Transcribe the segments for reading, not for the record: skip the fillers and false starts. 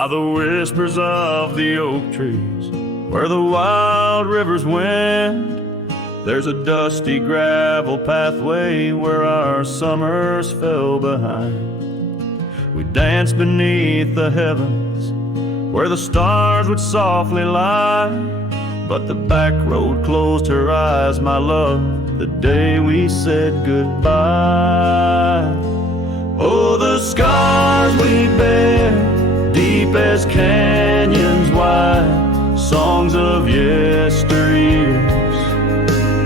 by the whispers of the oak trees, where the wild rivers wend. There's a dusty gravel pathway where our summers fell behind. We danced beneath the heavens where the stars would softly lie, but the back road closed her eyes, my love, the day we said goodbye. Oh, the scars we bear, deep as canyons wide, songs of yesteryears,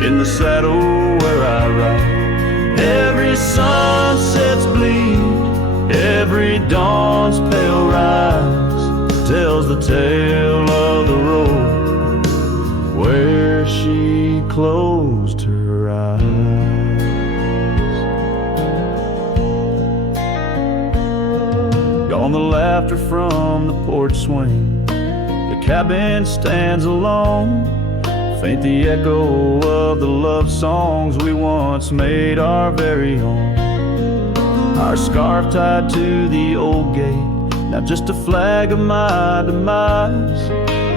in the saddle where I ride. Every sunset's bleed, every dawn's pale rise, tells the tale of the road where she closed her eyes. Gone the laughter from the porch swing, the cabin stands alone, faint the echo of the love songs we once made our very own. Our scarf tied to the old gate, now just a flag of my demise.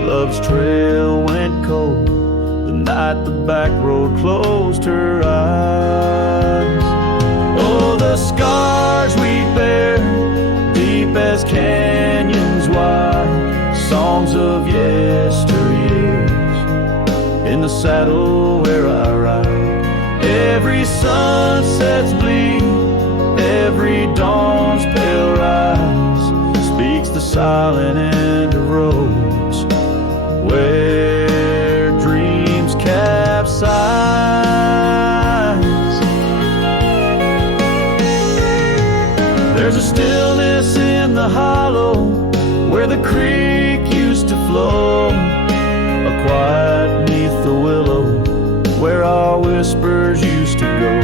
Love's trail went cold the night the back road closed her eyes. Oh, the scars we bear, deep as canyons wide, songs of yesteryears, in the saddle where I ride. Every sunset's bleed, every dawn's pale rise, speaks the silent end of roads where dreams capsize. There's a stillness in the hollow where the creek used to flow, a quiet neath the willow where our whispers used to go.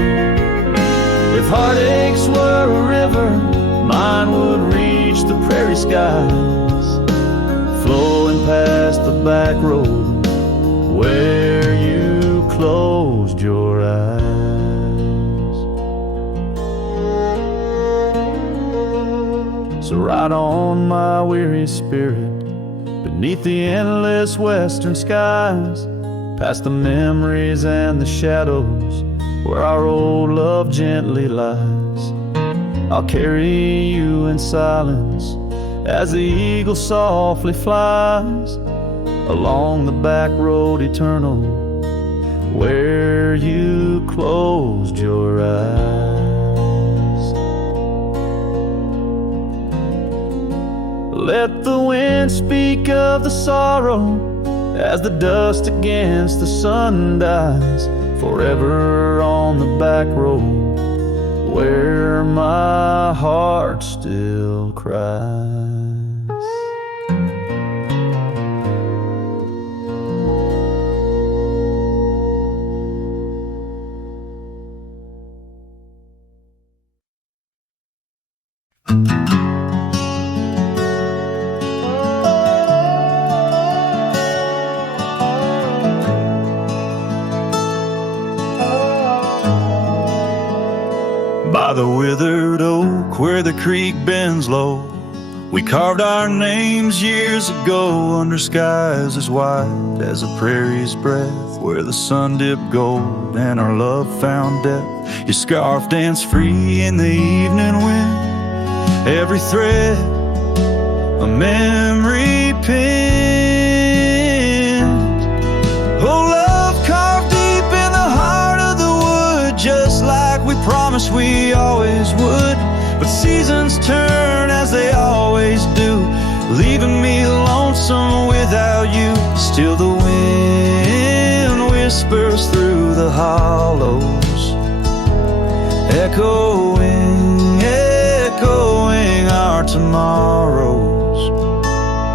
If heartaches were a river, mine would reach the prairie skies, flowing past the back road where you closed your eyes. So ride on, my weary spirit, beneath the endless western skies, past the memories and the shadows where our old love gently lies. I'll carry you in silence as the eagle softly flies along the back road eternal where you closed your eyes. Let the wind speak of the sorrow as the dust against the sun dies, forever on the back road where my heart still cries. By the withered oak where the creek bends low, we carved our names years ago under skies as wide as a prairie's breath, where the sun dipped gold and our love found depth. Your scarf danced free in the evening wind, every thread a memory pinned. Oh, love carved deep in the heart of the wood, just like we promised we always would. But seasons turn as they always do, leaving me lonesome without you. Still the wind whispers through the hollows, echoing our tomorrows.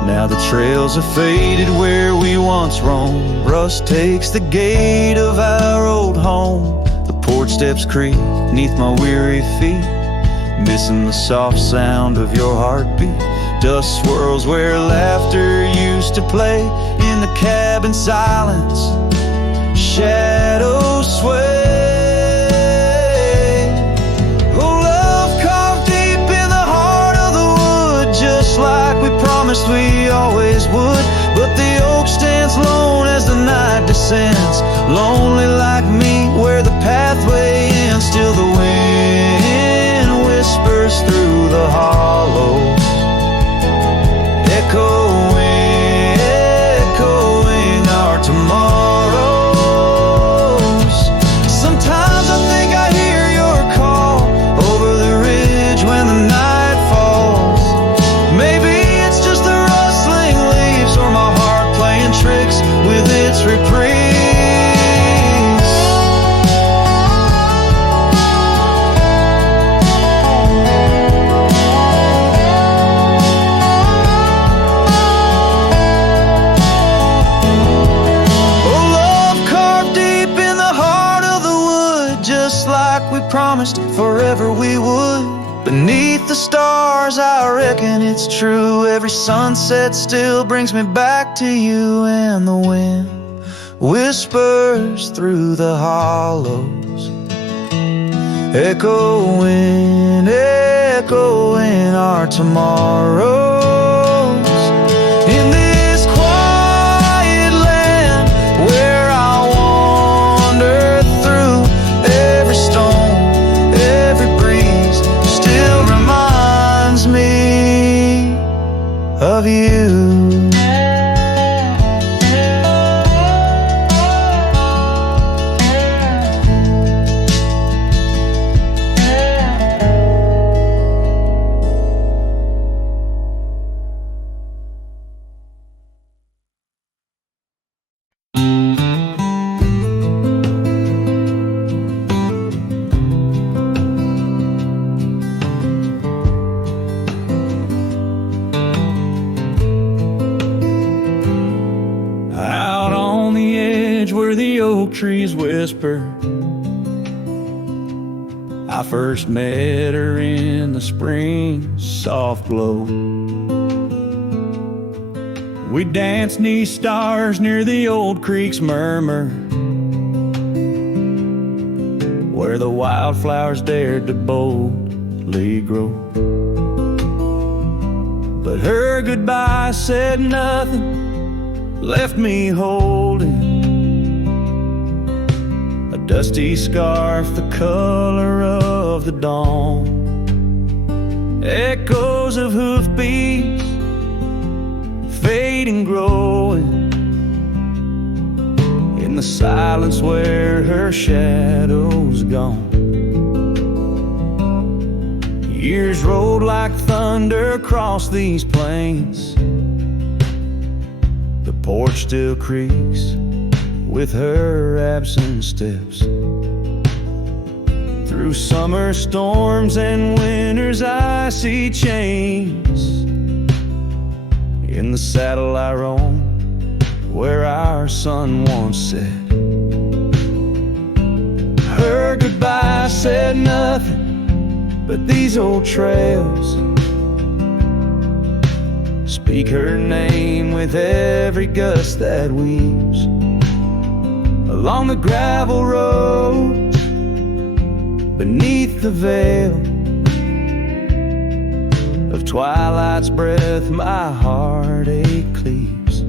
Now the trails are faded where we once roamed, rust takes the gate of our old home. The porch steps creak neath my weary feet, missing the soft sound of your heartbeat. Dust swirls where laughter used to play, in the cabin silence shadows sway. Oh, love carved deep in the heart of the wood, just like we promised sense. Lonely like me, where the pathway ends. Still the wind whispers through the hollows, echoing, echoing our tomorrows. Sometimes I think I hear your call over the ridge when the night falls. Maybe it's just the rustling leaves or my heart playing tricks with its reprise. Promised forever we would. Beneath the stars, I reckon it's true. Every sunset still brings me back to you. And the wind whispers through the hollows, echoing, echoing our tomorrows. In this quiet land where I wander through, every stone, me of you. Trees whisper. I first met her in the spring soft glow. We danced 'neath stars near the old creek's murmur, where the wildflowers dared to boldly grow. But her goodbye said nothing, left me holding dusty scarf, the color of the dawn. Echoes of hoofbeats, fading, growing in the silence where her shadow's gone. Years rolled like thunder across these plains. The porch still creaks with her absent steps. Through summer storms and winter's icy chains, in the saddle I roam where our sun once set. Her goodbye said nothing, but these old trails speak her name with every gust that weaves along the gravel road, beneath the veil of twilight's breath, my heartache cleaves.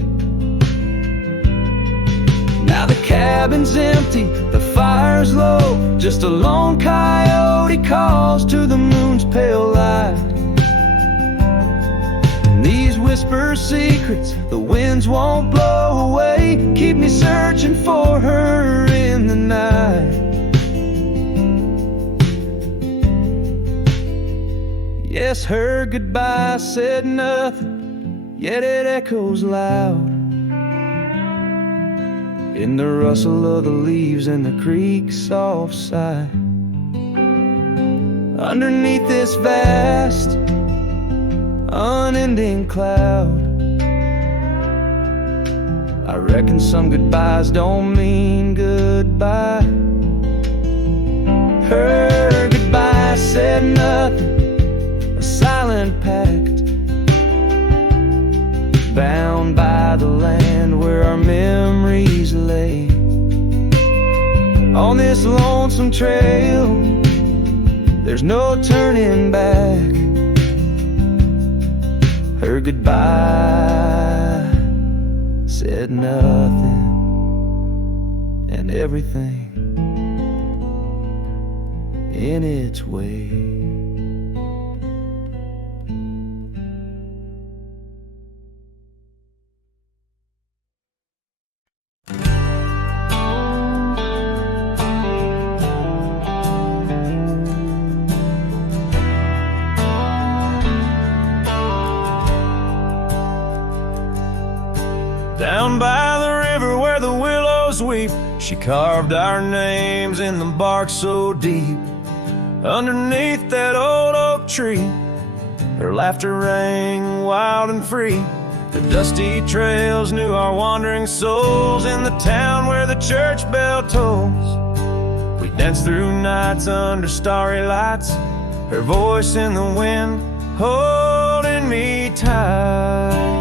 Now the cabin's empty, the fire's low, just a lone coyote calls to the moon's pale light. And these whisper secrets the winds won't blow away, keep me searching for her in the night. Yes, her goodbye said nothing, yet it echoes loud in the rustle of the leaves and the creek's soft sigh. Underneath this vast, unending cloud, I reckon some goodbyes don't mean goodbye. Her goodbye said nothing, a silent pact, bound by the land where our memories lay. On this lonesome trail, there's no turning back. Her goodbye said nothing. and everything in its way. Down by the river where the willows weep, she carved our names in the bark so deep. Underneath that old oak tree, her laughter rang wild and free. The dusty trails knew our wandering souls in the town where the church bell tolls. We danced through nights under starry lights, her voice in the wind holding me tight.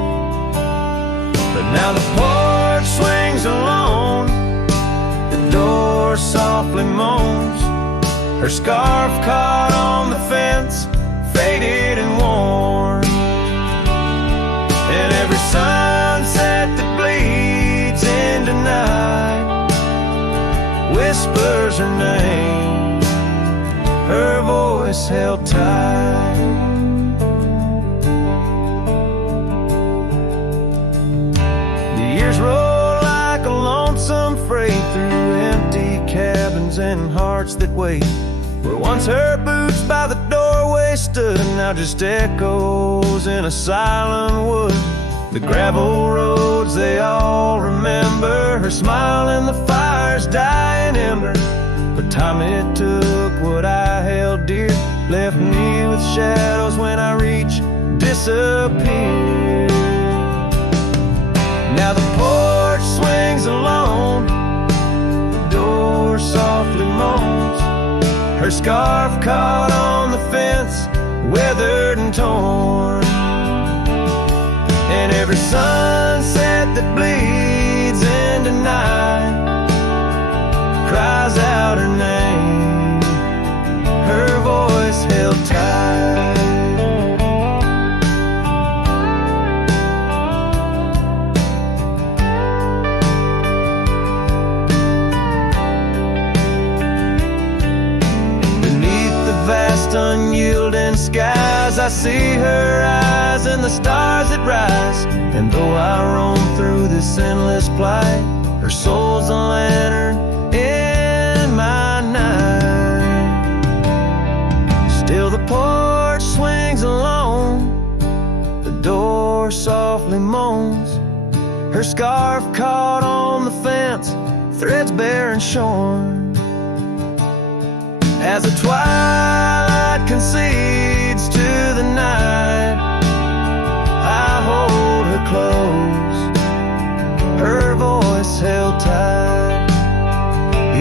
But now the porch swings alone, the door softly moans. Her scarf caught on the fence, faded and worn. And every sunset that bleeds into night whispers her name, her voice held tight. Roll like a lonesome freight through empty cabins and hearts that wait. Where once her boots by the doorway stood, now just echoes in a silent wood. The gravel roads they all remember, her smile and the fire's dying ember. But time it took what I held dear, left me with shadows when I reach disappear. Now the porch swings alone, the door softly moans. Her scarf caught on the fence, weathered and torn. And every sunset that bleeds into night cries out her name, her voice held tight. Vast unyielding skies, I see her eyes and the stars that rise. And though I roam through this endless plight, her soul's a lantern in my night. Still the porch swings alone, the door softly moans. Her scarf caught on the fence, threads bare and shorn. As the twilight concedes to the night, I hold her close, her voice held tight.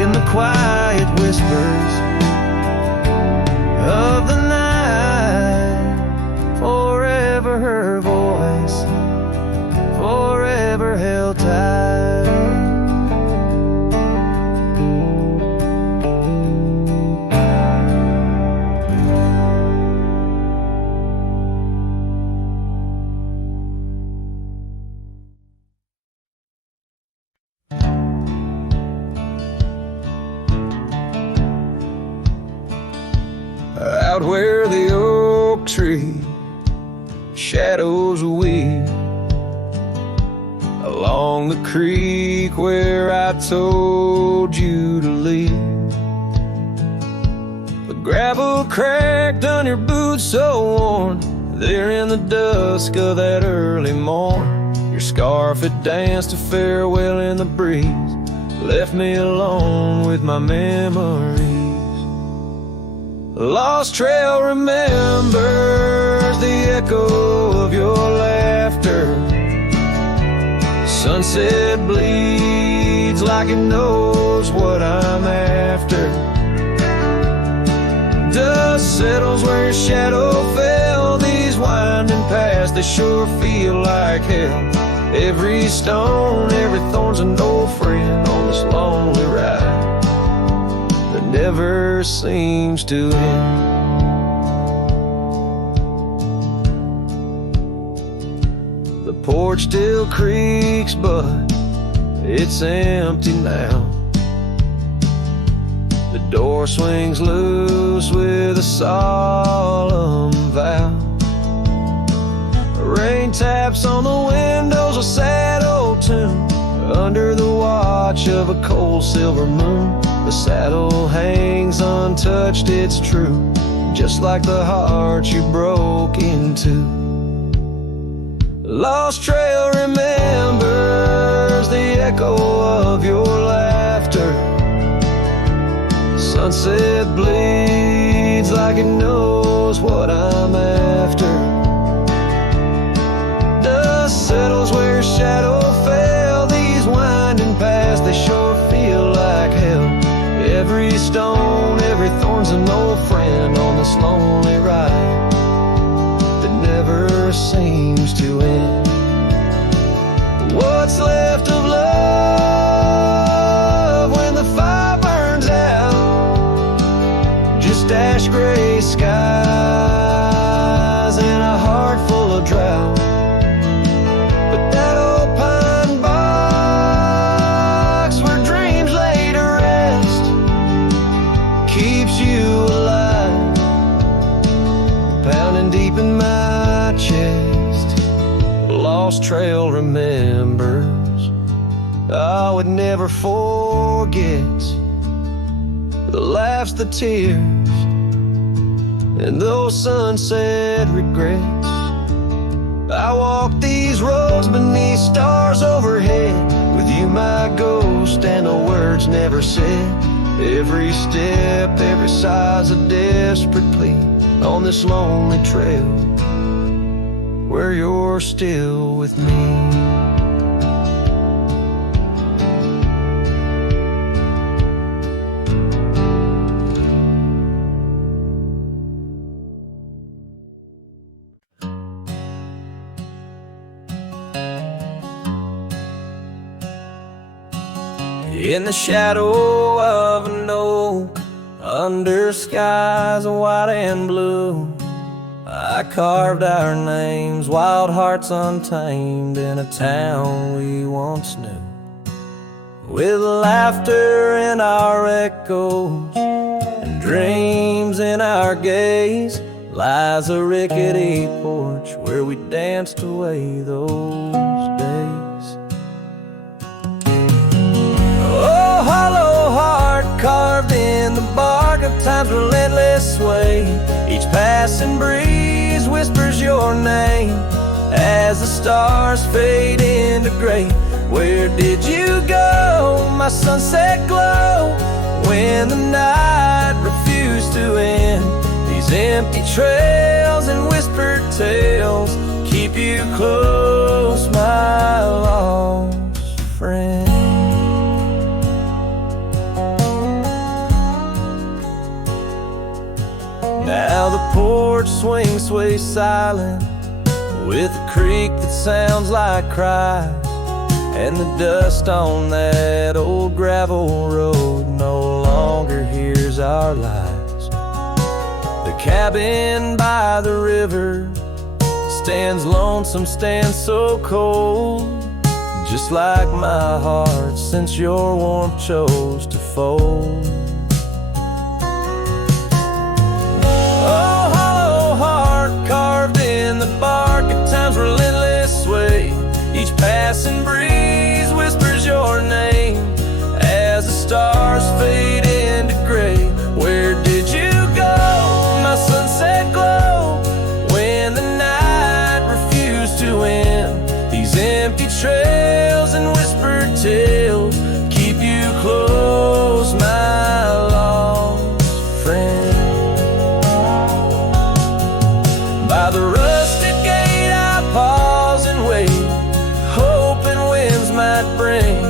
In the quiet whispers of the night, forever her voice, forever held tight. Out where the oak tree shadows weave, along the creek where I told you to leave. The gravel cracked under boots so worn, there in the dusk of that early morn. Your scarf had danced a farewell in the breeze, left me alone with my memories. Lost trail remembers the echo of your laughter. Sunset bleeds like it knows what I'm after. Dust settles where your shadow fell. These winding paths, they sure feel like hell. Every stone, every thorn's an old friend on this lonely ride that never seems to end. The porch still creaks, but it's empty now. The door swings loose with a solemn vow. Rain taps on the windows, a sad old tune. Under the watch of a cold silver moon, the saddle hangs untouched, it's true, just like the heart you broke into. Lost trail remembers the echo of your laughter. Sunset bleeds like it knows what I'm after. Dust settles where shadow fell. These winding paths, they sure feel like hell. Every stone, every thorn's an old friend on this lonely ride that never seems to end. What's left of love when the fire burns out? Just ash gray skies and a heart full of drought. But that old pine box where dreams lay to rest keeps you alive, pounding deep in my chest. Lost trail remembers, I would never forget the laughs, the tears, and those sunset regrets. I walk these roads beneath stars overhead, with you my ghost and the words never said. Every step, every sigh's a desperate plea on this lonely trail where you're still with me. In the shadow of an oak, under skies of white and blue, I carved our names, wild hearts untamed, in a town we once knew. With laughter in our echoes and dreams in our gaze, lies a rickety porch where we danced away those days. Oh, hollow heart carved in the bark of time's relentless sway, each passing breeze whispers your name as the stars fade into gray. Where did you go, my sunset glow, when the night refused to end? These empty trails and whispered tales keep you close, my lost friend. Now the porch swings, sways silent, with a creak that sounds like cries, and the dust on that old gravel road no longer hears our lies. The cabin by the river stands lonesome, stands so cold, just like my heart since your warmth chose to fold. Oh, hollow heart carved in the bark at time's relentless sway, each passing breeze whispers your name as the stars fade into gray. Where did you go, my sunset glow, when the night refused to end? These empty trails and whispered tales keep you close, my lost friend. By the rusted gate I pause and wait, hoping winds might bring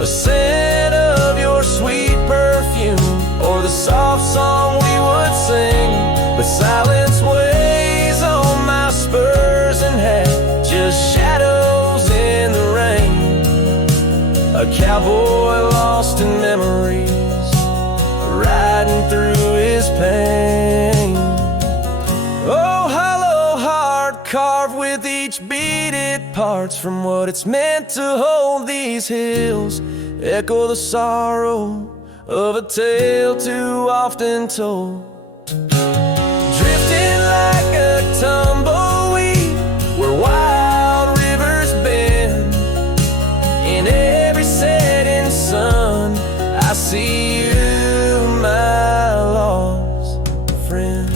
a scent of your sweet perfume, or the soft song we would sing. But silence weighs on my spurs and hat, just shadows in the rain. A cowboy lost in memories, riding through his pain. Oh, hollow heart carved with each beaded parts from what it's meant to hold. These hills echo the sorrow of a tale too often told. Drifting like a tumbleweed where wild rivers bend. In every setting sun, I see you, my lost friend.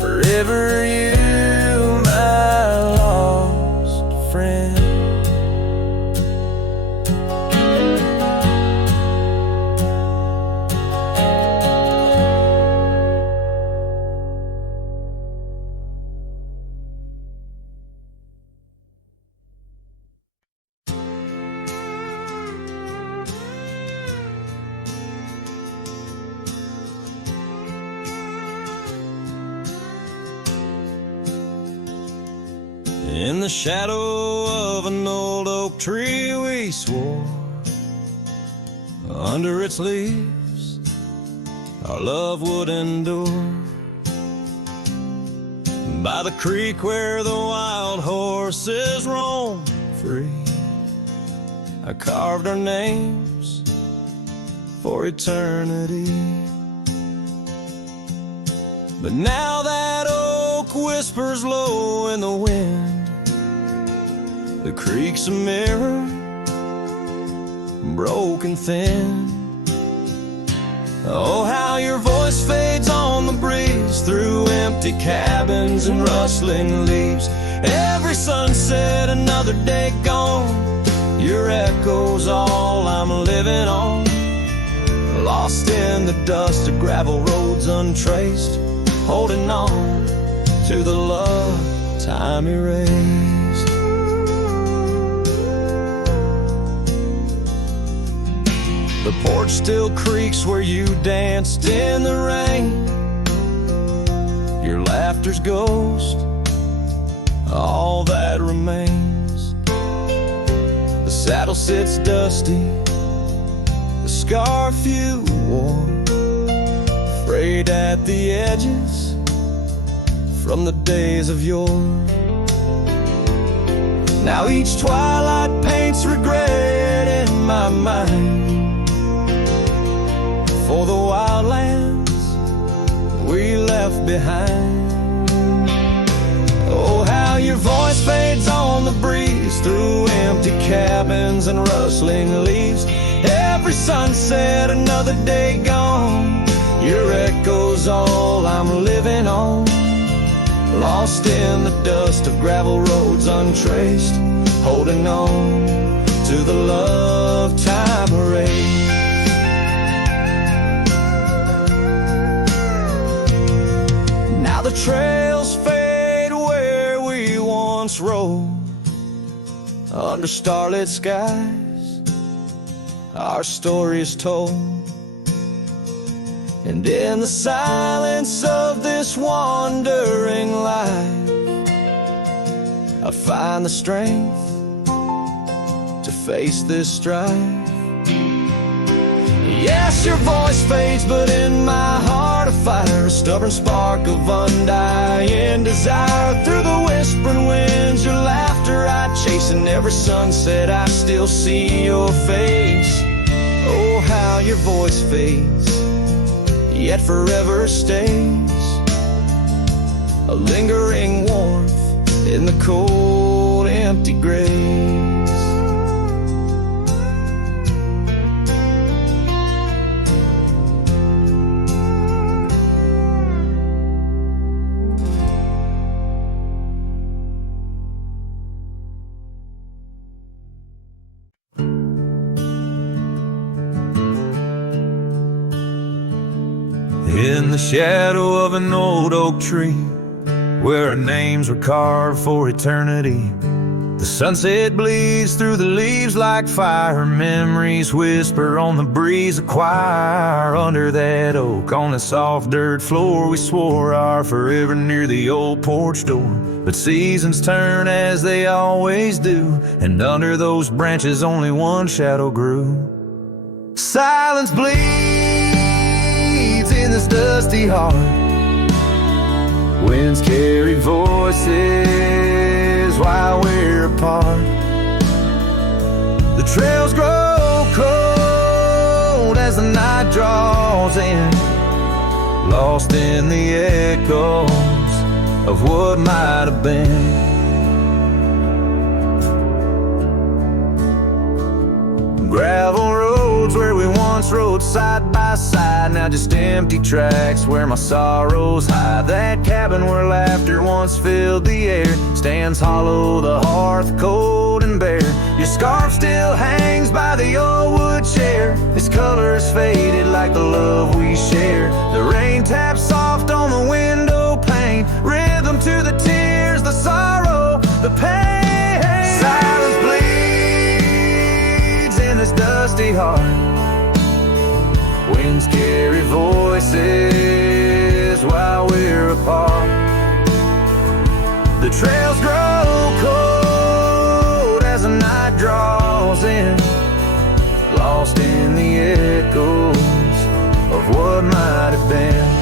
Forever you, my lost friend. In the shadow of an old oak tree we swore, under its leaves our love would endure. By the creek where the wild horses roam free, I carved our names for eternity. But now that oak whispers low in the wind, the creek's a mirror, broken thin. Oh, how your voice fades on the breeze through empty cabins and rustling leaves. Every sunset, another day gone, your echo's all I'm living on. Lost in the dust of gravel roads untraced, holding on to the love time erased. The porch still creaks where you danced in the rain. Your laughter's ghost, all that remains. The saddle sits dusty, the scarf you wore, frayed at the edges from the days of yore. Now each twilight paints regret in my mind for the wild lands we left behind. Oh, how your voice fades on the breeze through empty cabins and rustling leaves. Every sunset, another day gone, your echo's all I'm living on. Lost in the dust of gravel roads untraced, holding on to the love time erased. Now the trails fade where we once rode, under starlit skies our story is told. And in the silence of this wandering life, I find the strength to face this strife. Yes, your voice fades, but in my heart a fire, a stubborn spark of undying desire. Through the whispering winds, your laughter I chase, and every sunset I still see your face. Oh, how your voice fades, yet forever stays, a lingering warmth in the cold, empty graves. In the shadow of an old oak tree, where our names were carved for eternity, the sunset bleeds through the leaves like fire. Memories whisper on the breeze, a choir. Under that oak, on the soft dirt floor, we swore our forever near the old porch door. But seasons turn as they always do, and under those branches only one shadow grew. Silence bleeds in this dusty heart. Winds carry voices while we're apart. The trails grow cold night draws in, lost in the echoes of what might have been. Gravel roads where we once rode side by side, now just empty tracks where my sorrows hide. That cabin where laughter once filled the air stands hollow, the hearth cold and bare. Your scarf still hangs by the old wood chair, its colors faded like the love we share. The rain taps soft on the window pane, rhythm to the tears, the sorrow, the pain. Silence bleeds in this dusty heart, winds carry voices while we're apart. The trails grow cold as the night draws in, lost in the echoes of what might have been.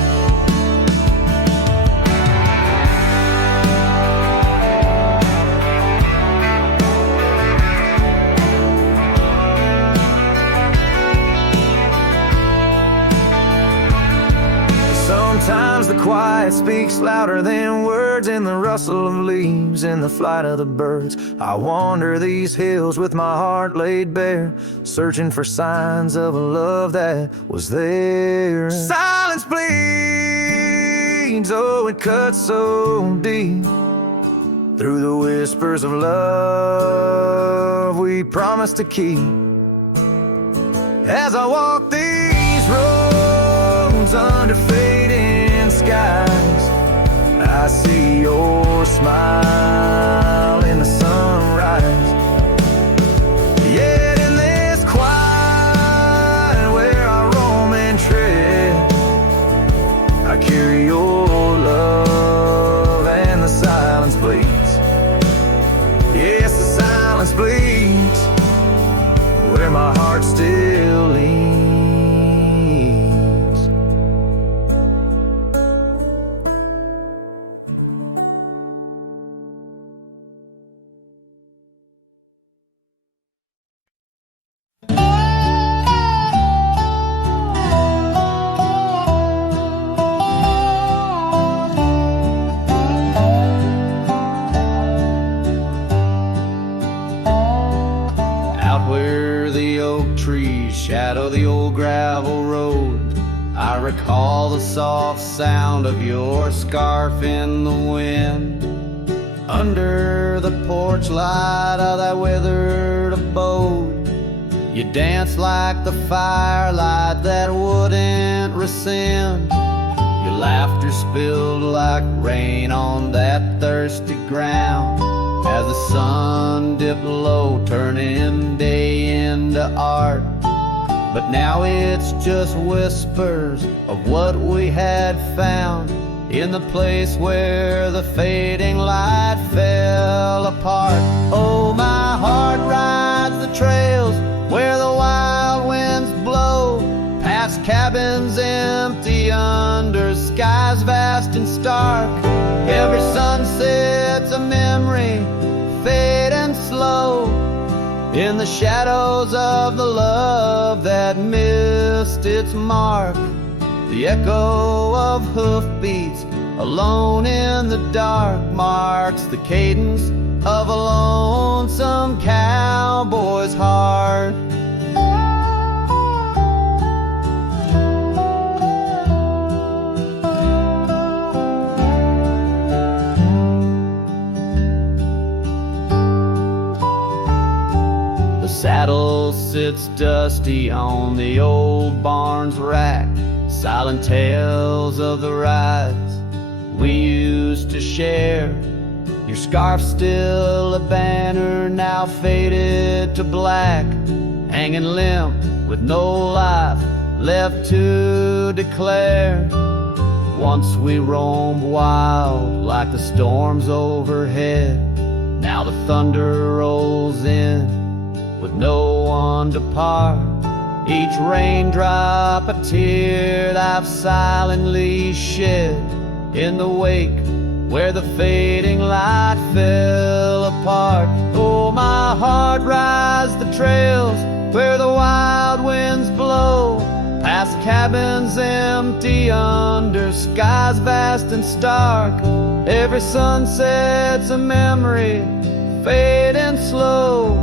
Sometimes the quiet speaks louder than words, in the rustle of leaves, in the flight of the birds. I wander these hills with my heart laid bare, searching for signs of a love that was there. Silence bleeds, oh it cuts so deep, through the whispers of love we promised to keep. As I walk these roads under fading skies, I see your smile in the sunrise. Yet in this quiet where I roam and tread, I carry your love and the silence bleeds. Yes, the silence bleeds where my heart still leans. Shadow the old gravel road, I recall the soft sound of your scarf in the wind. Under the porch light of that withered abode, you danced like the firelight that wouldn't rescind. Your laughter spilled like rain on that thirsty ground, as the sun dipped low, turning day into art. But now it's just whispers of what we had found, in the place where the fading light fell apart. Oh, my heart rides the trails where the wild winds blow, past cabins empty under skies vast and stark. Every sunset's a memory, fading slow, in the shadows of the love that missed its mark. The echo of hoofbeats alone in the dark marks the cadence of a lonesome cowboy's heart. Saddle sits dusty on the old barn's rack, silent tales of the rides we used to share. Your scarf still a banner, now faded to black, hanging limp with no life left to declare. Once we roamed wild like the storms overhead, now the thunder rolls in with no one to part. Each raindrop a tear I've silently shed, in the wake where the fading light fell apart. Oh, my heart rides the trails where the wild winds blow, past cabins empty under skies vast and stark. Every sunset's a memory, fading slow,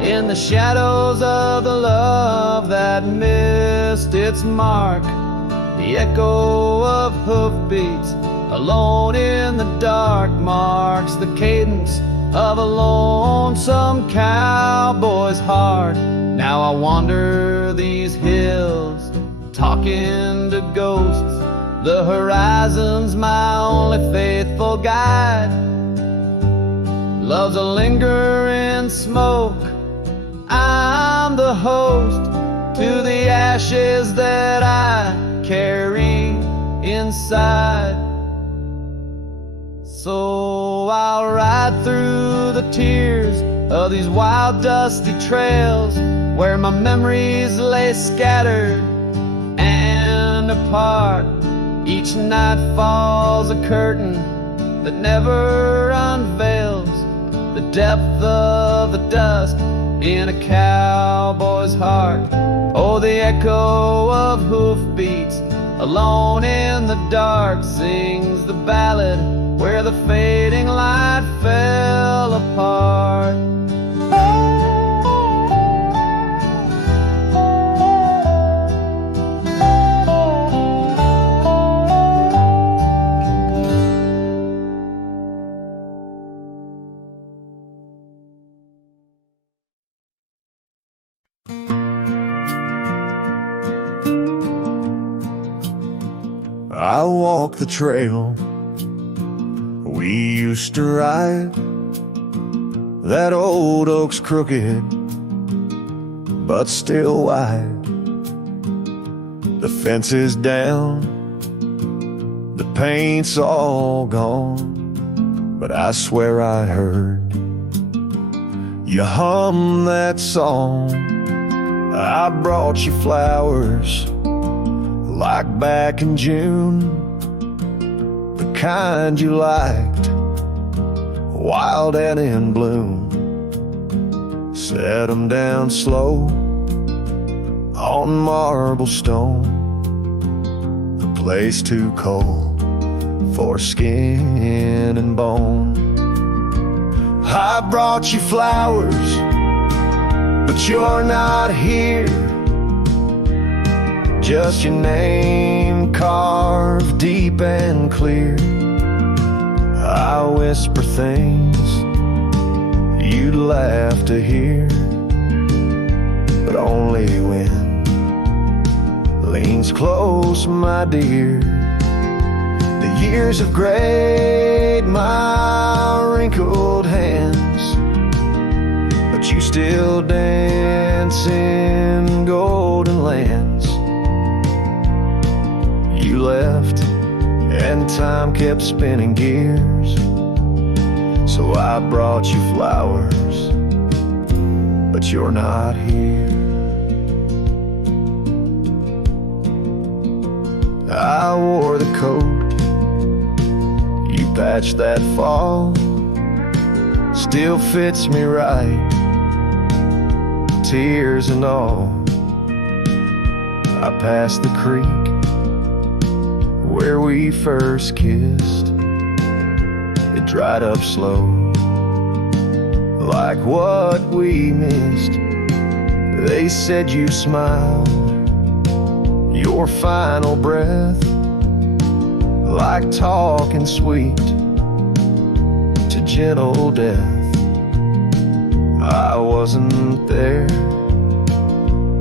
in the shadows of the love that missed its mark. The echo of hoofbeats alone in the dark marks the cadence of a lonesome cowboy's heart. Now I wander these hills, talking to ghosts. The horizon's my only faithful guide. Love's a lingering smoke. I'm the host to the ashes that I carry inside. So I'll ride through the tears of these wild dusty trails where my memories lay scattered and apart. Each night falls a curtain that never unveils the depth of the dust in a cowboy's heart. Oh, the echo of hoofbeats alone in the dark sings the ballad where the fading light fell apart. I walk the trail we used to ride. That old oak's crooked, but still wide. The fence is down, the paint's all gone, but I swear I heard you hum that song. I brought you flowers like back in June, the kind you liked, wild and in bloom. Set 'em down slow on marble stone, a place too cold for skin and bone. I brought you flowers, but you're not here. Just your name carved deep and clear. I whisper things you'd laugh to hear, but only when leans close, my dear. The years have grayed my wrinkled hands, but you still dance in golden lands. You left and time kept spinning gears, so I brought you flowers, but you're not here. I wore the coat you patched that fall, still fits me right, tears and all. I passed the creek where we first kissed. It dried up slow, like what we missed. They said you smiled, your final breath, like talking sweet to gentle death. I wasn't there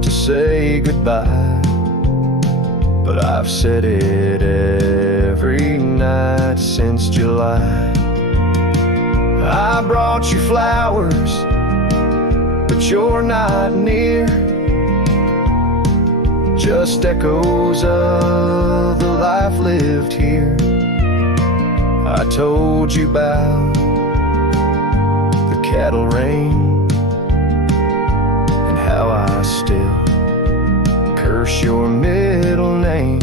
to say goodbye, but I've said it every night since July. I brought you flowers, but you're not near. Just echoes of the life lived here. I told you about the cattle rain and how I still curse your middle name.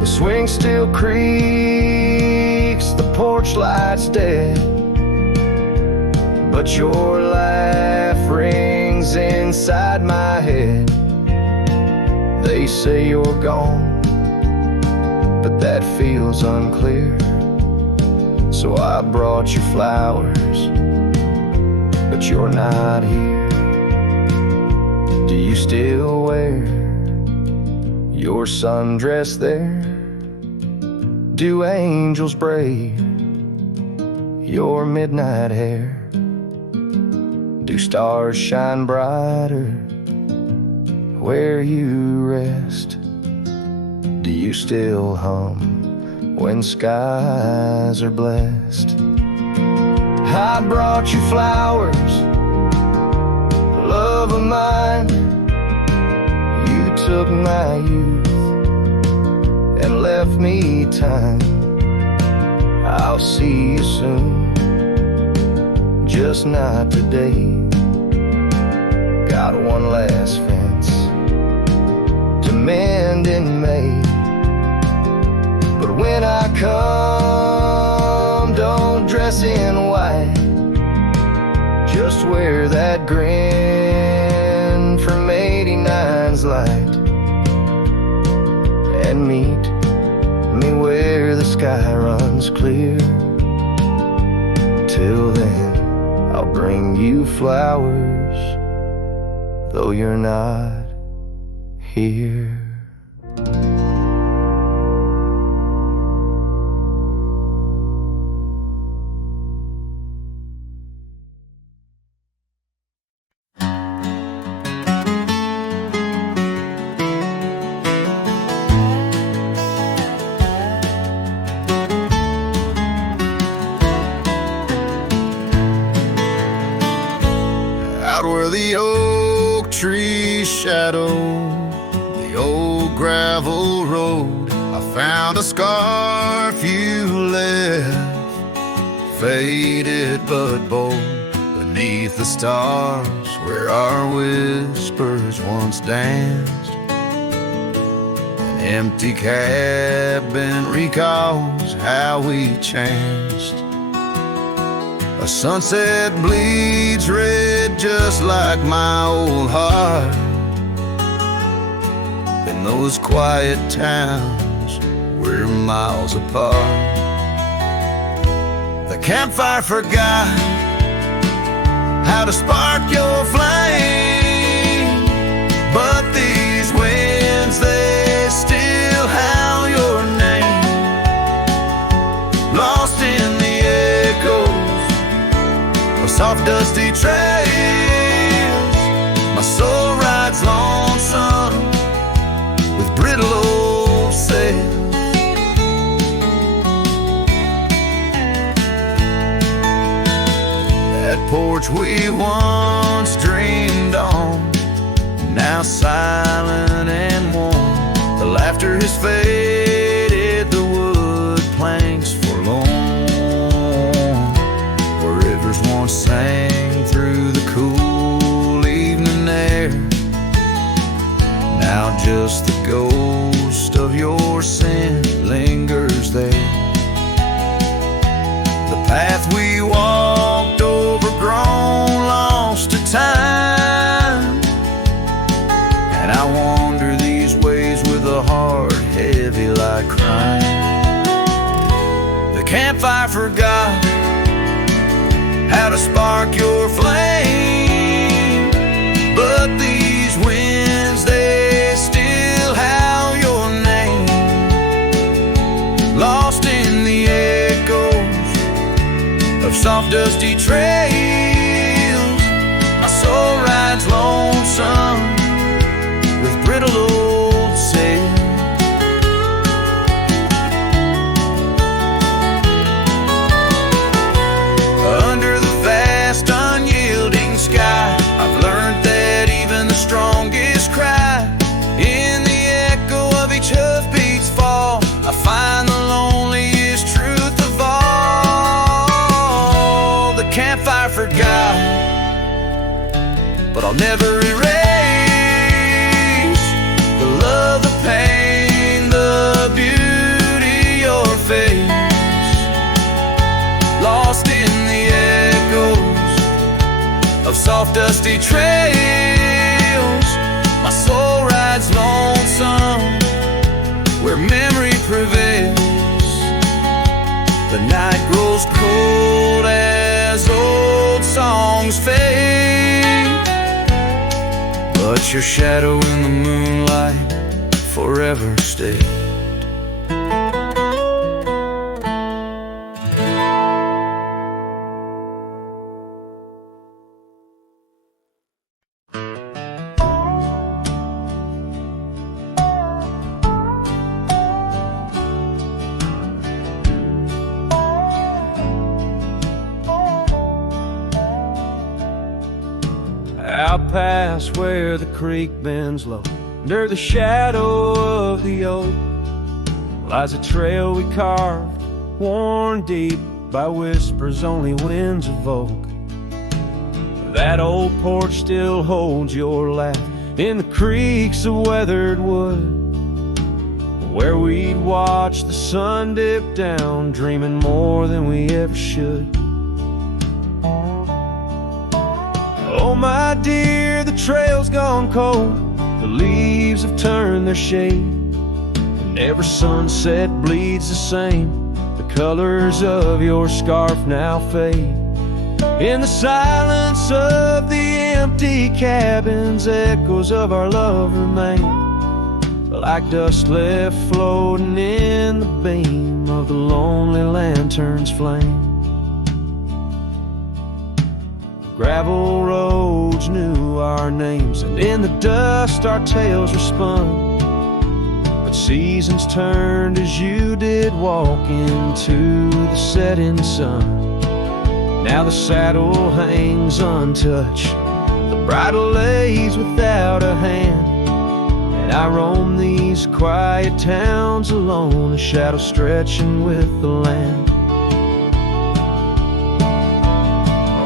The swing still creaks, the porch light's dead, but your laugh rings inside my head. They say you're gone, but that feels unclear. So I brought you flowers, but you're not here. Do you still wear your sundress there? Do angels braid your midnight hair? Do stars shine brighter where you rest? Do you still hum when skies are blessed? I brought you flowers, love of mine. You took my youth and left me time. I'll see you soon, just not today. Got one last fence to mend in May. But when I come, don't dress in white. Just wear that grin from 89's light. And meet me where the sky runs clear. Till then, I'll bring you flowers, though you're not here. Out where the oak trees shadow the old gravel road, I found a scarf you left, faded but bold, beneath the stars where our whispers once danced. An empty cabin recalls how we chanced. A sunset bleeds red just like my old heart. In those quiet towns we're miles apart. The campfire forgot how to spark your flame, but these winds, they still howl your name. Lost in the echoes of soft dusty trails, my soul rides lonesome with brittle old sails. That porch we once dreamed on, now silent and warm. The laughter has faded, the wood planks forlorn. Where rivers once sang through the cool evening air, now just the ghost of your scent lingers there. The path we walked, overgrown, lost to time, and I wander these ways with a heart heavy like crime. The campfire forgot how to spark your flame, but these winds, they still howl your name. Lost in the echoes of soft dusty trails, my soul rides lonesome with brittle old sails. Under the vast unyielding sky, I've learned that even the strongest cry, in the echo of each hoofbeat's fall, I find the loneliest truth of all. The campfire forgot, but I'll never erase the love, the pain, the beauty, your face. Lost in the echoes of soft dusty trails, my soul rides lonesome The night grows cold as old songs fade, but your shadow in the moonlight forever stays. Out past where the creek bends low, under the shadow of the oak, lies a trail we carved, worn deep by whispers only winds evoke. That old porch still holds your laugh in the creaks of weathered wood, where we'd watch the sun dip down, dreaming more than we ever should. Oh my dear, the trail's gone cold, the leaves have turned their shade, and every sunset bleeds the same. The colors of your scarf now fade. In the silence of the empty cabins, echoes of our love remain, like dust left floating in the beam of the lonely lantern's flame. Gravel roads knew our names, and in the dust our tales were spun. But seasons turned as you did walk into the setting sun. Now the saddle hangs untouched, the bridle lays without a hand, and I roam these quiet towns alone, a shadow stretching with the land.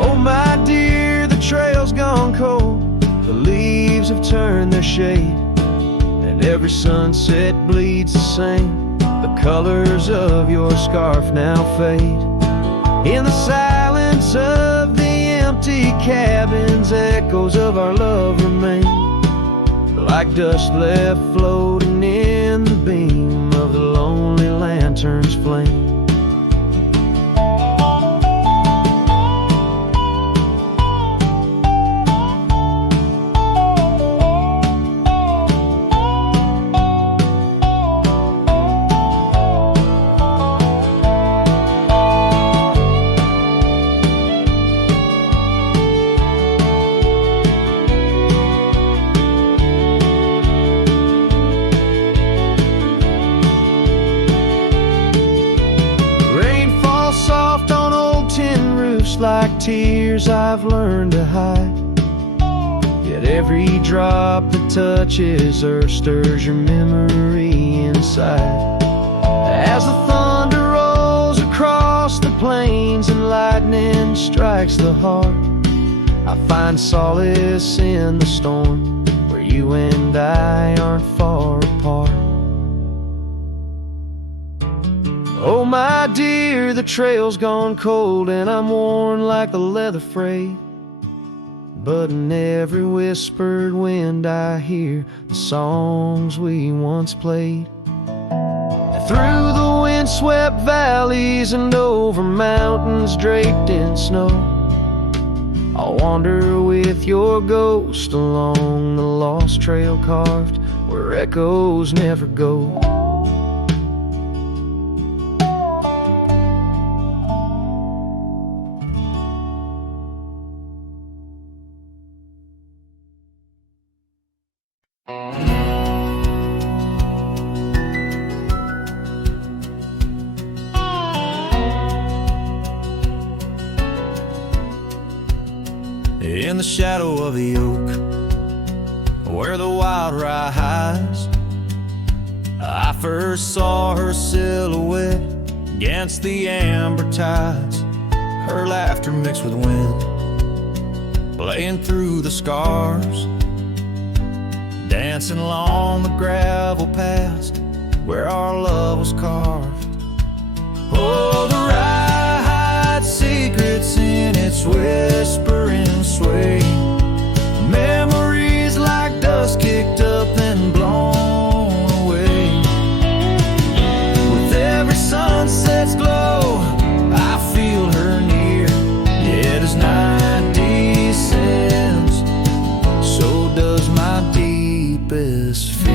Oh my dear, the trail's gone cold, the leaves have turned their shade, and every sunset bleeds the same. The colors of your scarf now fade. In the silence of the empty cabins, echoes of our love remain, like dust left floating in the beam of the lonely lantern's flame. Like tears I've learned to hide, yet every drop that touches earth stirs your memory inside. As the thunder rolls across the plains and lightning strikes the heart, I find solace in the storm, where you and I aren't far apart. Oh my dear, the trail's gone cold and I'm worn like the leather freight, but in every whispered wind I hear the songs we once played. Through the windswept valleys and over mountains draped in snow, I'll wander with your ghost along the lost trail carved where echoes never go. In the shadow of the oak, where the wild rye hides, I first saw her silhouette against the amber tides. Her laughter mixed with wind, playing through the scars, dancing along the gravel paths where our love was carved. Oh, the rye hides secrets in its whispering sway, memories like dust kicked up and blown away. With every sunset's glow,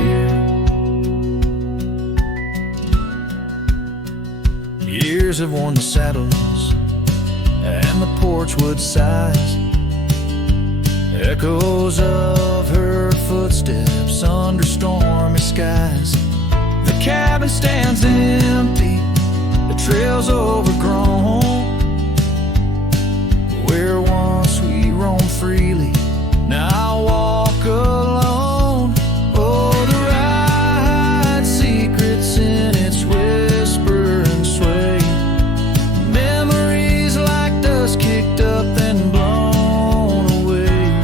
fear. Years have worn the saddles and the porchwood sighs, echoes of her footsteps under stormy skies. The cabin stands empty, the trail's overgrown, where once we roamed freely, now I walk alone. Oh, the ride, secrets in its whisper and sway, memories like dust kicked up and blown away.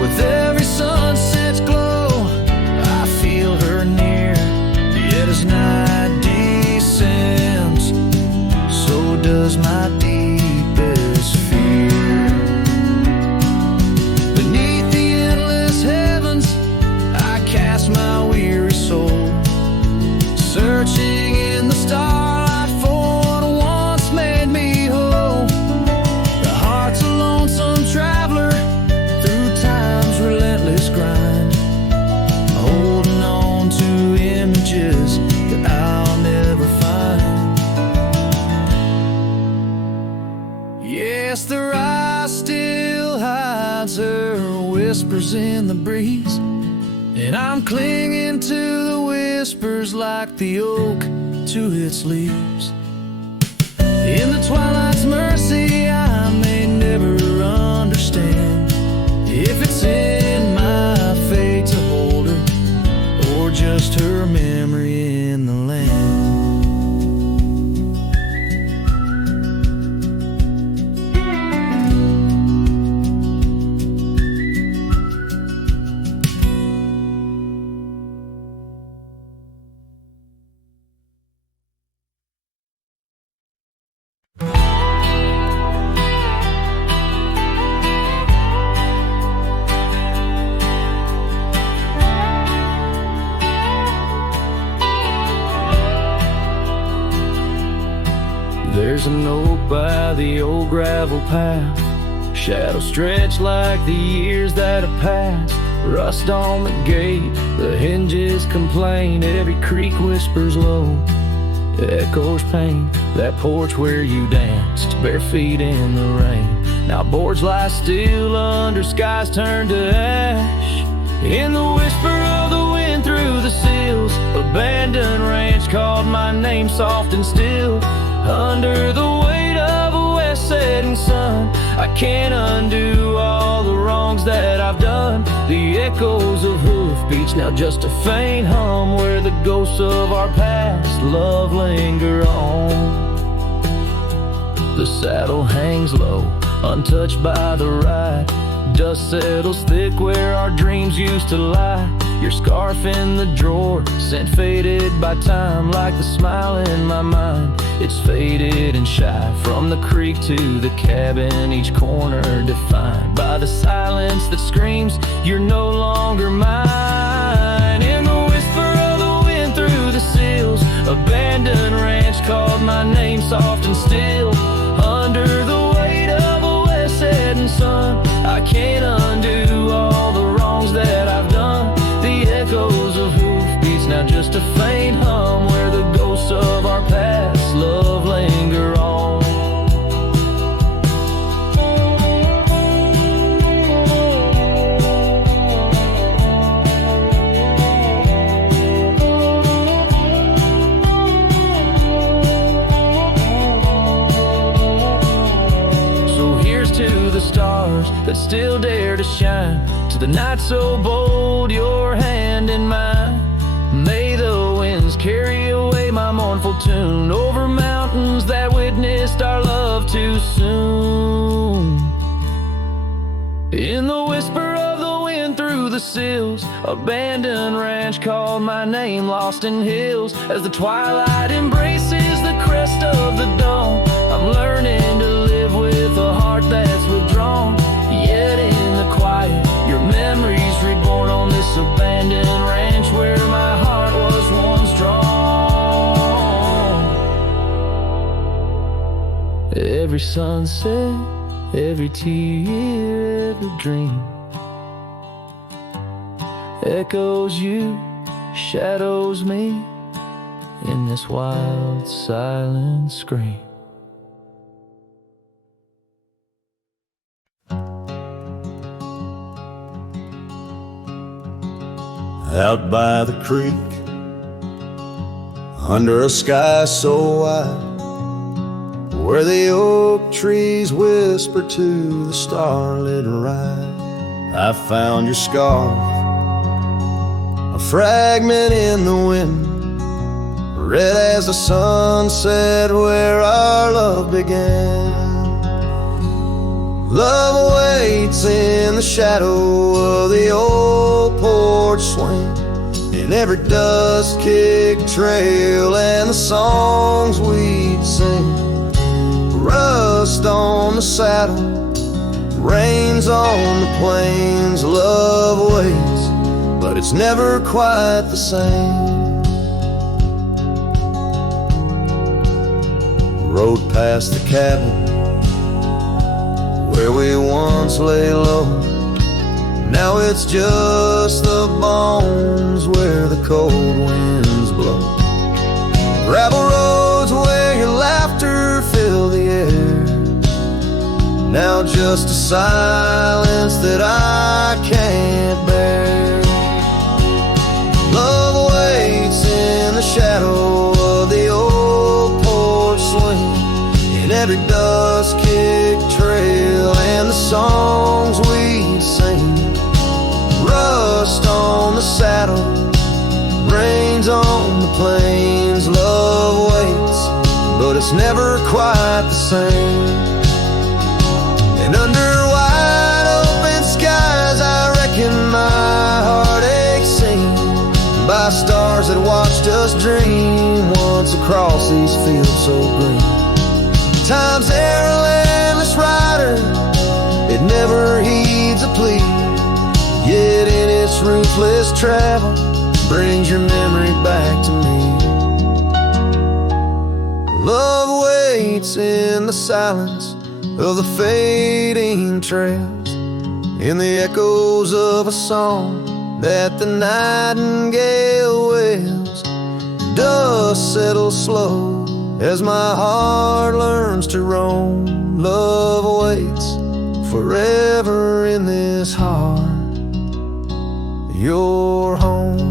With every sunset's glow, I feel her near, yet as night descends, so does my deepest fear. Beneath the endless heavens, I cast my weary soul, searching in the starlight for what once made me whole. The heart's a lonesome traveler through time's relentless grind, holding on to images that I'll never find. Yes, the rye still hides her whispers in the breeze, and I'm clinging to the whispers like the oak to its leaves. In the twilight's mercy, I may never understand if it's in my fate to hold her, or just her memory in the land. There's a note by the old gravel path, shadows stretch like the years that have passed. Rust on the gate, the hinges complain, every creak whispers low, echoes pain. That porch where you danced, bare feet in the rain, now boards lie still under skies turned to ash. In the whisper of the wind through the sills, abandoned ranch called my name soft and still. Under the weight of a west setting sun, I can't undo all the wrongs that I've done. The echoes of hoofbeats, now just a faint hum, where the ghosts of our past love linger on. The saddle hangs low, untouched by the ride. Dust settles thick where our dreams used to lie. Your scarf in the drawer, scent faded by time, like the smile in my mind. It's faded and shy, from the creek to the cabin, each corner defined by the silence that screams, you're no longer mine. In the whisper of the wind through the sills, abandoned ranch called my name soft and still. Under the weight of a west setting sun, I can't undo all the wrongs that I've done. The echoes of hoofbeats, now just a faint hum, where the ghosts of our past love linger on. So here's to the stars that still dare to shine, to the night so bold, your hand in mine. May the winds carry away my mournful tune over mountains that witnessed our love too soon. In the whisper of the wind through the sills, abandoned ranch called my name lost in hills. As the twilight embraces the crest of the dawn, I'm learning to live with a heart that's withdrawn. Yet in the quiet, your memories reborn on this abandoned ranch where my heart was once drawn. Every sunset, every tear, every dream, echoes you, shadows me in this wild, silent scream. Out by the creek, under a sky so wide, where the oak trees whisper to the starlit ride, I found your scarf, a fragment in the wind, red as the sunset where our love began. Love waits in the shadow of the old porch swing, in every dust-kicked trail and the songs we'd sing. Rust on the saddle, rains on the plains. Love waits, but it's never quite the same. Rode past the cabin where we once lay low. Now it's just the bones where the cold winds blow. Gravel roads where your laughter filled the air. Now just a silence that I can't bear. Love waits in the shadow of the old porch swing, in every dust-kicked trail and the songs we'd sing. Rust on the saddle, rains on the plains. Love waits, but it's never quite the same. And under wide open skies, I reckon my heartache seen by stars that watched us dream once across these fields so green. Time's there a landless rider, it never heeds a plea, yet in its ruthless travel brings your memory back to me. Love waits in the silence of the fading trails, in the echoes of a song that the nightingale wails. Dust settles slow as my heart learns to roam. Love waits forever in this heart, your home.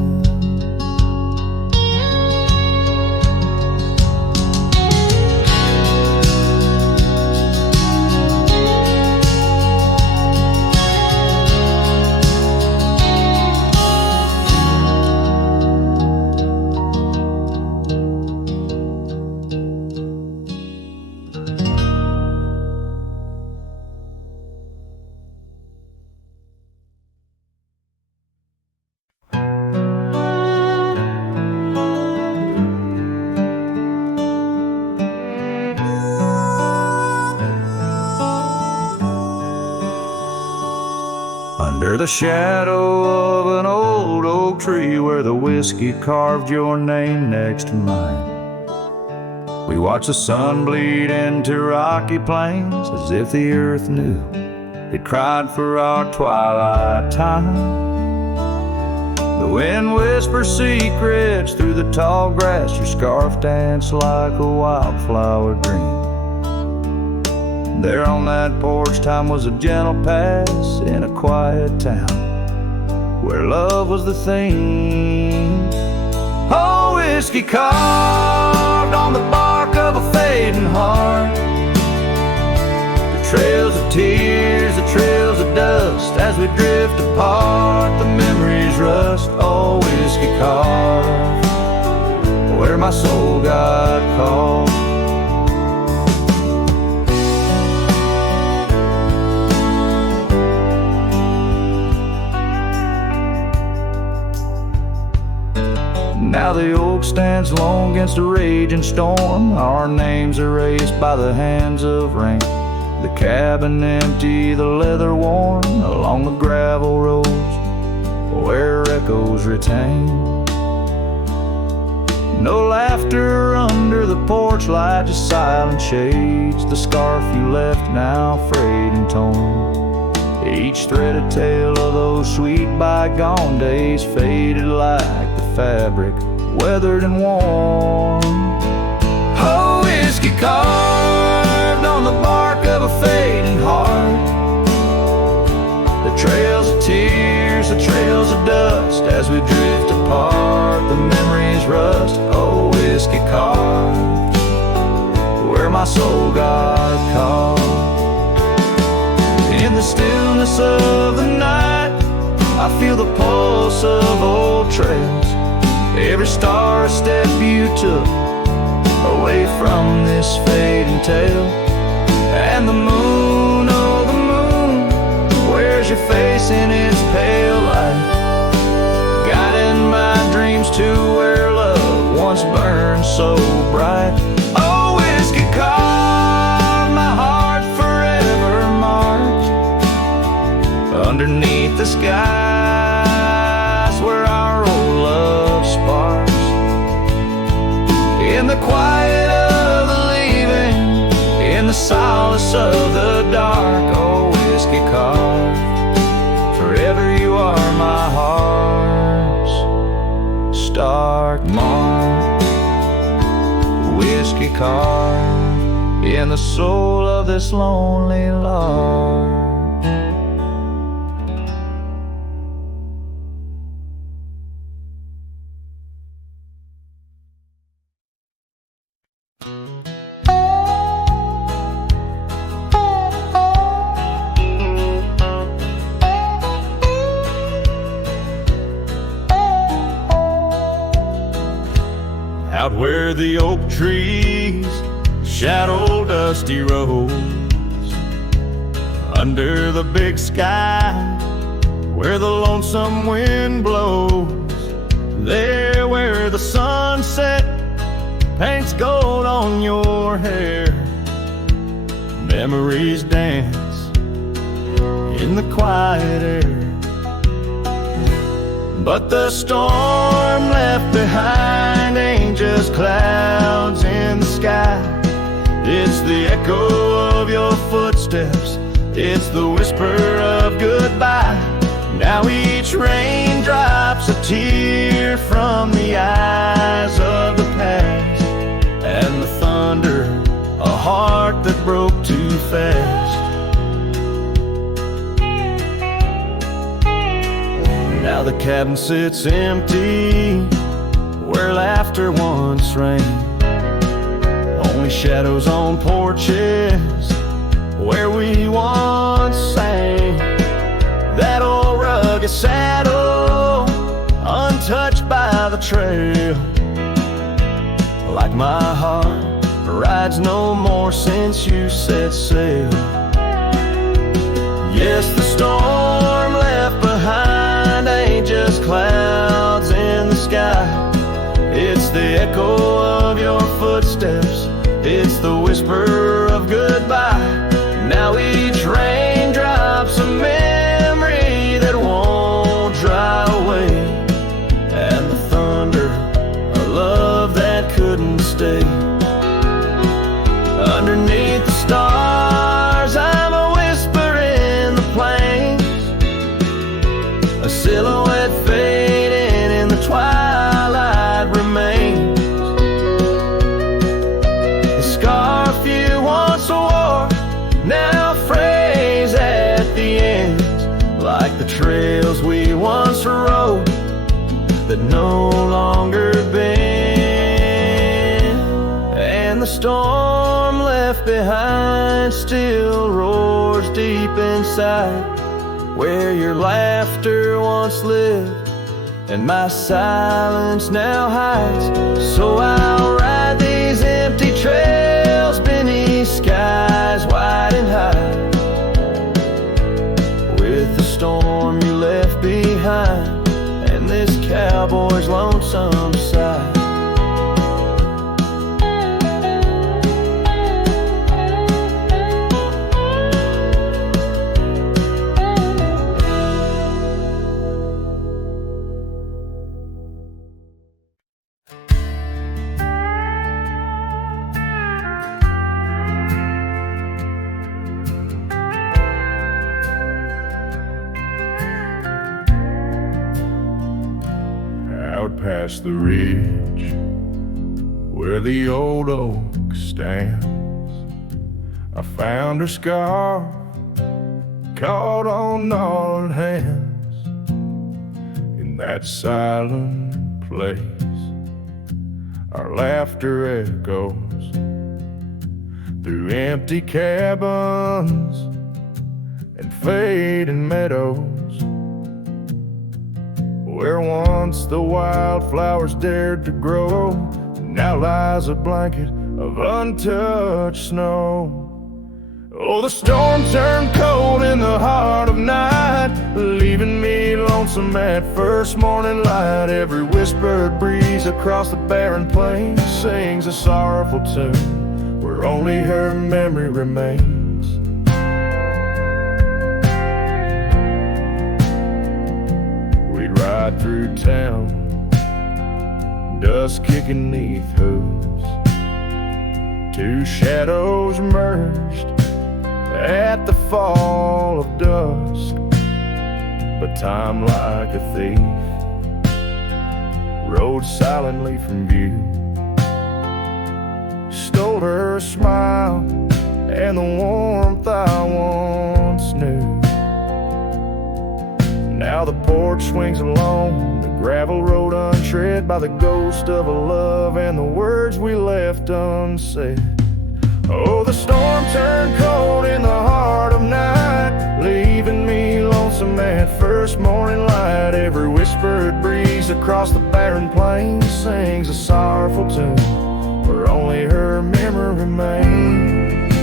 Under the shadow of an old oak tree where the whiskey carved your name next to mine, we watched the sun bleed into rocky plains as if the earth knew it cried for our twilight time. The wind whispers secrets through the tall grass, your scarf danced like a wildflower dream. There on that porch, time was a gentle pass in a quiet town where love was the theme. Oh, whiskey carved on the bark of a fading heart, the trails of tears, the trails of dust as we drift apart, the memories rust. Oh, whiskey carved where my soul got caught. Now the oak stands alone against a raging storm, our names erased by the hands of rain. The cabin empty, the leather worn, along the gravel roads where echoes retain. No laughter under the porch light, just silent shades, the scarf you left now frayed and torn. Each threaded tale of those sweet bygone days faded like the fabric, weathered and worn. Oh, whiskey carved on the bark of a fading heart. The trails of tears, the trails of dust, as we drift apart, the memories rust. Oh, whiskey carved where my soul got caught. In the stillness of the night, I feel the pulse of old trails. Every star step you took away from this fading tale. And the moon, oh the moon, where's your face in its pale light, guiding my dreams to where love once burned so bright. Oh, whiskey carved my heart forever marked underneath the skies where our old love sparks. In the quiet of the leaving, in the solace of the dark, oh, whiskey carved, forever you are my heart's stark mark. Whiskey carved in the soul of this lonely lark. Out where the oak trees shadow dusty roads, under the big sky where the lonesome wind blows, there where the sunset paints gold on your hair, memories dance in the quiet air. But the storm left behind ain't just clouds in the sky. It's the echo of your footsteps, it's the whisper of goodbye. Now each raindrop's a tear from the eyes of the past, and the thunder, a heart that broke too fast. Now the cabin sits empty where laughter once reigned, only shadows on porches where we once sang. That old rugged saddle untouched by the trail, like my heart rides no more since you set sail. Yes, the storm left behind ain't just clouds in the sky. It's the echo of your footsteps, it's the whisper of goodbye. Now each raindrop's a memory that won't dry away, and the thunder, a love that couldn't stay. Underneath the stars, I'm a whisper in the plains, a silhouette fading in the twilight remains. The scarf you once wore now frays at the ends, like the trails we once rode that no longer bend. And the storm left behind still roars deep inside, where your laughter once lived and my silence now hides. So I'll ride these empty trails beneath skies wide and high, with the storm you left behind and this cowboy's lonesome sigh. past the ridge where the old oak stands. I found her scarf caught on gnarled hands. In that silent place, our laughter echoes through empty cabins and fading meadows, where once the wildflowers dared to grow, now lies a blanket of untouched snow. Oh, the storm turned cold in the heart of night, leaving me lonesome at first morning light. Every whispered breeze across the barren plains sings a sorrowful tune where only her memory remains. We'd ride through town, dust kicking neath hooves, two shadows merged at the fall of dusk. But time, like a thief, rode silently from view, stole her smile and the warmth I once knew. Now the porch swings along the gravel road untread by the ghost of a love and the words we left unsaid. Oh, the storm turned cold in the heart of night, leaving me lonesome at first morning light. Every whispered breeze across the barren plains sings a sorrowful tune where only her memory remains.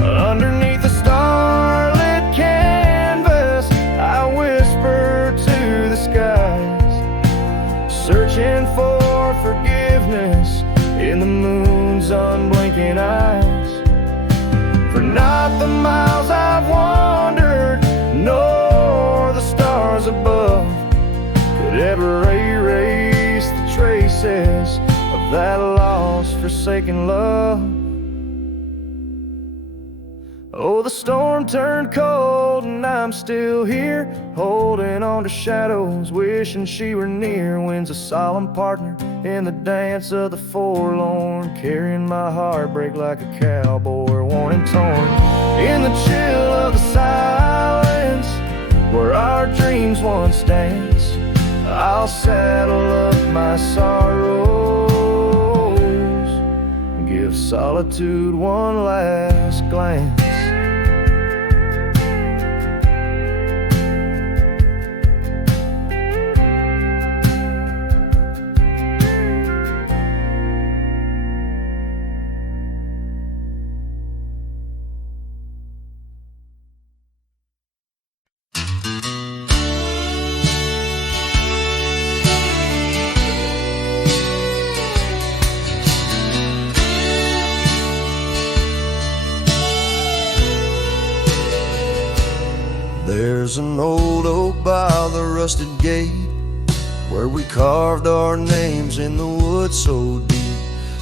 Underneath the starlit canvas, I whisper to the skies, searching for forgiveness in the moon's unblinking eyes. For not the miles I've wandered, nor the stars above could ever erase the traces of that lost, forsaken love. Oh, the storm turned cold and I'm still here, holding on to shadows, wishing she were near. Wind's a solemn partner in the dance of the forlorn, carrying my heartbreak like a cowboy, worn and torn. In the chill of the silence, where our dreams once danced, I'll saddle up my sorrows and give solitude one last glance. There's an old oak by the rusted gate, where we carved our names in the wood so deep.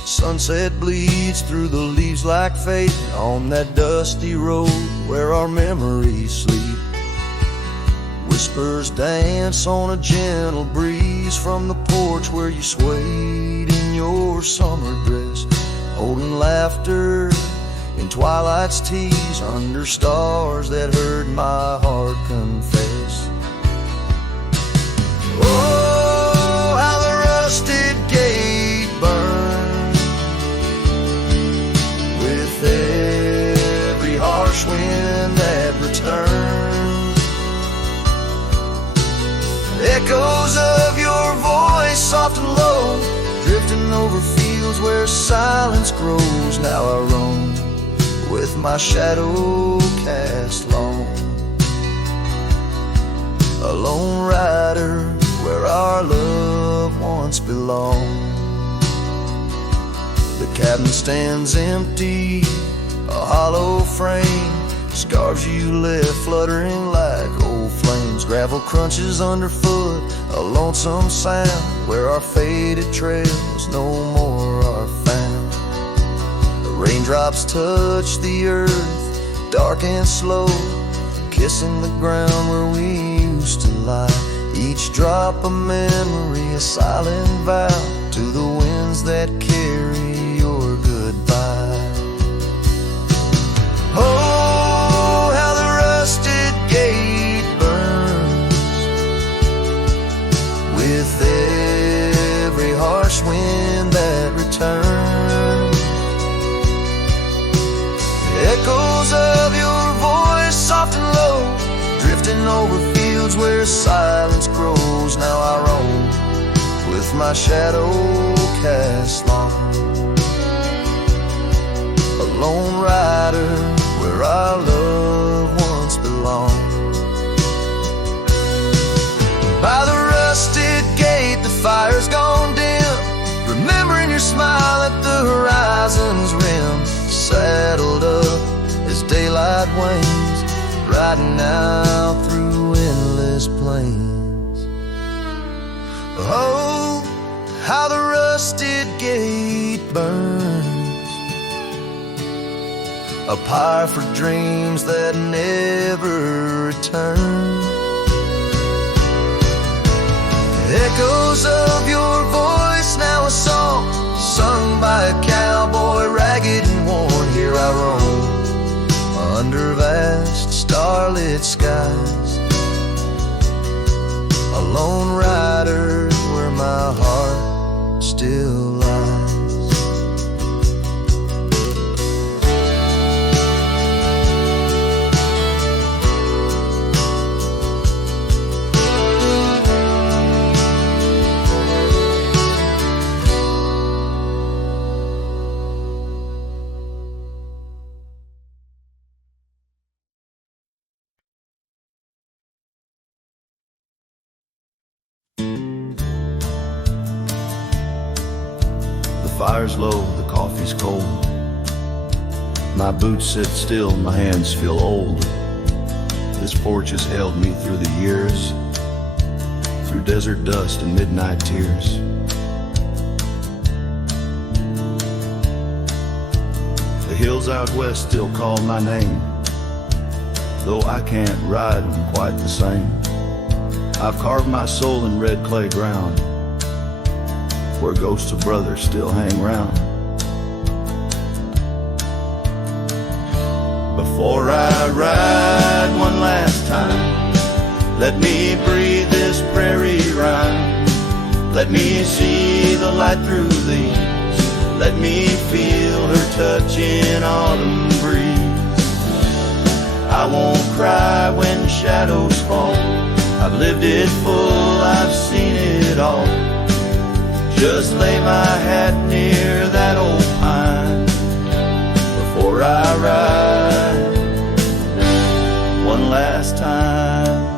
Sunset bleeds through the leaves like fate on that dusty road where our memories sleep. Whispers dance on a gentle breeze from the porch where you swayed in your summer dress, holding laughter in twilight's tease under stars that heard my heart confess. Oh, how the rusted gate burned with every harsh wind that returned. Echoes of your voice, soft and low, drifting over fields where silence grows. Now I roam with my shadow cast long, a lone rider where our love once belonged. The cabin stands empty, a hollow frame, scars you left fluttering like old flames. Gravel crunches underfoot, a lonesome sound where our faded trails no more are found. Raindrops touch the earth, dark and slow, kissing the ground where we used to lie. Each drop a memory, a silent vow to the winds that carry your goodbye. Oh, how the rusted gate burns with every harsh wind that returns. Echoes of your voice, soft and low, drifting over fields where silence grows. Now I roam with my shadow cast long, a lone rider where our love once belonged. By the rusted gate, the fire's gone dim, remembering your smile at the horizon's rim. Saddled up as daylight wanes, riding out through endless plains. Oh, how the rusted gate burns, a pyre for dreams that never return. Echoes of your voice, now a song sung by a cowboy, ragged and worn. Here I roam under vast starlit skies, a lone rider where my heart still lies. The fire's low, the coffee's cold. My boots sit still, my hands feel old. This porch has held me through the years, through desert dust and midnight tears. The hills out west still call my name, though I can't ride them quite the same. I've carved my soul in red clay ground, where ghosts of brothers still hang round. Before I ride one last time, let me breathe this prairie rhyme. Let me see the light through these. Let me feel her touch in autumn breeze. I won't cry when shadows fall. I've lived it full, I've seen it all. Just lay my hat near that old pine before I ride one last time.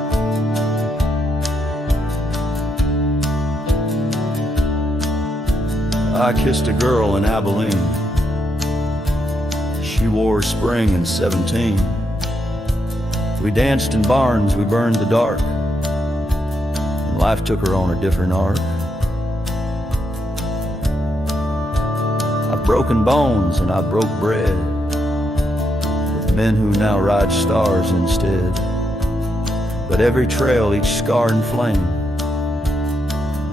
I kissed a girl in Abilene. She wore spring in 17. We danced in barns, we burned the dark, and life took her on a different arc. I've broken bones and I broke bread with men who now ride stars instead. But every trail, each scar and flame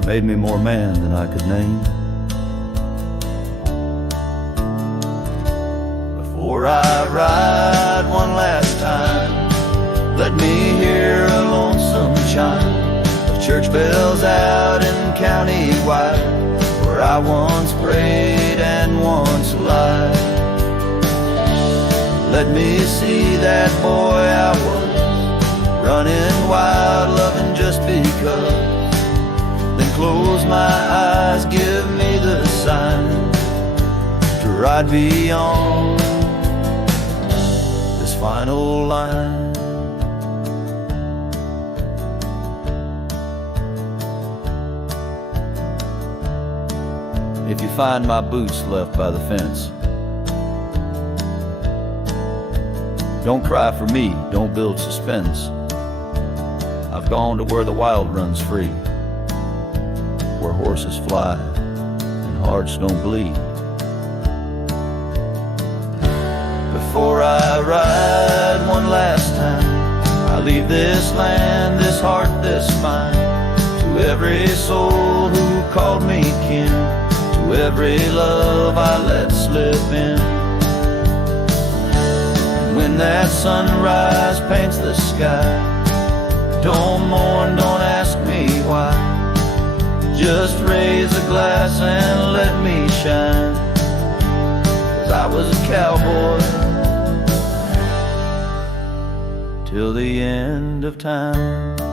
made me more man than I could name. Before I ride one last time, let me hear a lonesome chime of church bells out in county wide, where I once prayed and once lied. Let me see that boy I was, running wild, loving just because. Then close my eyes, give me the sign to ride beyond this final line. If you find my boots left by the fence, don't cry for me, don't build suspense. I've gone to where the wild runs free, where horses fly and hearts don't bleed. Before I ride one last time, I leave this land, this heart, this mind, To every soul who called me kin, to every love I let slip in. When that sunrise paints the sky, don't mourn, don't ask me why. Just raise a glass and let me shine, 'cause I was a cowboy till the end of time.